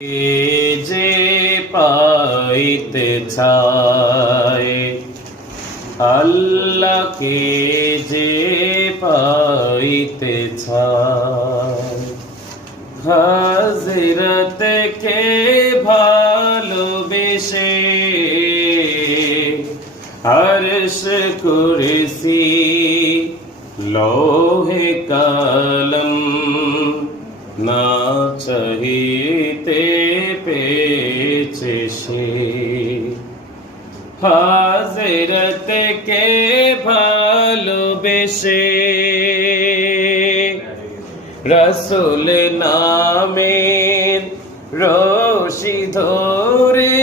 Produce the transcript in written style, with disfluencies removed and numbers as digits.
কে যে পাইতে চায় আল্লাহকে যে পাইতে চায় হযরতকে ভালোবেসে আরশ কুরসি লৌহে কলম না চাহিতে পেয়েছে সে হযরতকে ভালোবেসে রাসূল নামের রশি ধরে